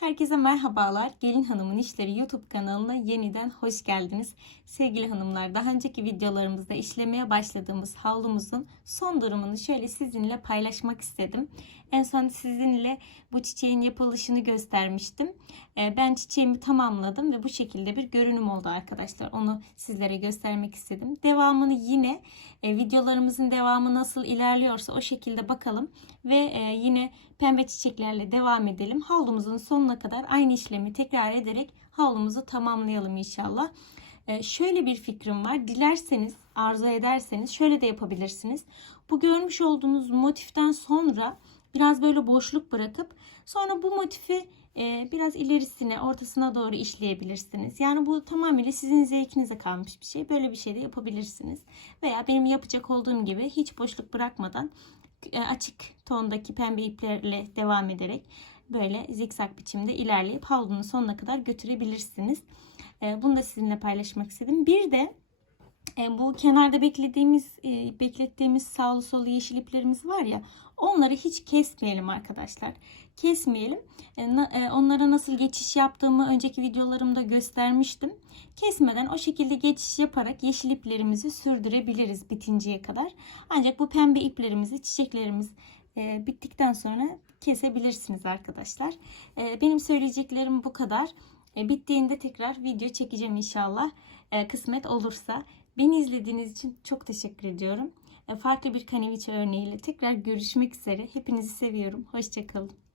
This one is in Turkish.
Herkese merhabalar. Gelin Hanım'ın İşleri YouTube kanalına yeniden hoş geldiniz. Sevgili hanımlar, daha önceki videolarımızda işlemeye başladığımız havlumuzun son durumunu şöyle sizinle paylaşmak istedim. En son sizinle bu çiçeğin yapılışını göstermiştim. Ee, Ben çiçeğimi tamamladım ve bu şekilde bir görünüm oldu arkadaşlar. Onu sizlere göstermek istedim. Devamını yine e, videolarımızın devamı nasıl ilerliyorsa o şekilde bakalım ve e, yine pembe çiçeklerle devam edelim. Havlumuzun sonuna kadar aynı işlemi tekrar ederek havlumuzu tamamlayalım inşallah. E, şöyle bir fikrim var. Dilerseniz, arzu ederseniz şöyle de yapabilirsiniz. Bu görmüş olduğunuz motiften sonra biraz böyle boşluk bırakıp sonra bu motifi e, biraz ilerisine, ortasına doğru işleyebilirsiniz. Yani bu tamamıyla sizin zevkinize kalmış bir şey. Böyle bir şey de yapabilirsiniz. Veya benim yapacak olduğum gibi hiç boşluk bırakmadan e, açık tondaki pembe iplerle devam ederek böyle zikzak biçimde ilerleyip havlunun sonuna kadar götürebilirsiniz. E, Bunu da sizinle paylaşmak istedim. Bir de e, bu kenarda beklediğimiz e, beklettiğimiz sağlı solu yeşil iplerimiz var ya onları hiç kesmeyelim arkadaşlar. Kesmeyelim. E, Onlara nasıl geçiş yaptığımı önceki videolarımda göstermiştim. Kesmeden o şekilde geçiş yaparak yeşil iplerimizi sürdürebiliriz bitinceye kadar. Ancak bu pembe iplerimizi çiçeklerimiz e, bittikten sonra kesebilirsiniz arkadaşlar. E, Benim söyleyeceklerim bu kadar. E, Bittiğinde tekrar video çekeceğim inşallah. E, Kısmet olursa. Beni izlediğiniz için çok teşekkür ediyorum. E, Farklı bir kaneviçe örneğiyle tekrar görüşmek üzere. Hepinizi seviyorum. Hoşçakalın.